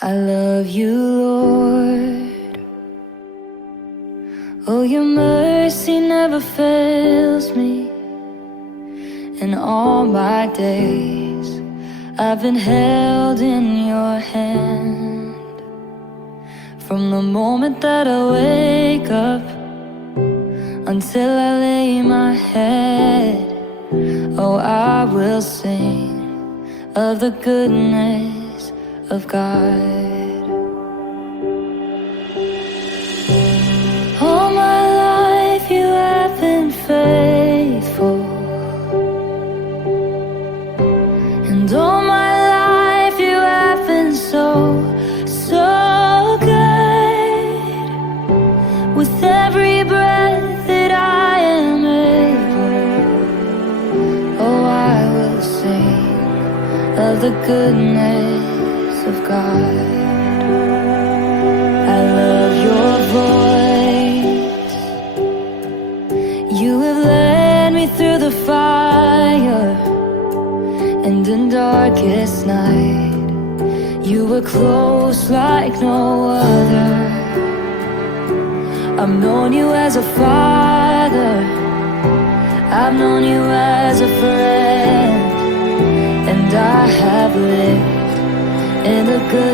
I love you, Lord. Oh, your mercy never fails me. In all my days, I've been held in your hand. From the moment that I wake up until I lay my head, oh, I will sing of the goodness of God. All my life you have been faithful, and all my life you have been so, so good. With every breath that I am able, oh, I will sing of the goodness of God. I love your voice. You have led me through the fire, and in darkest night you were close like no other. I've known you as a father, I've known you as a friend, and I have lived in the goodness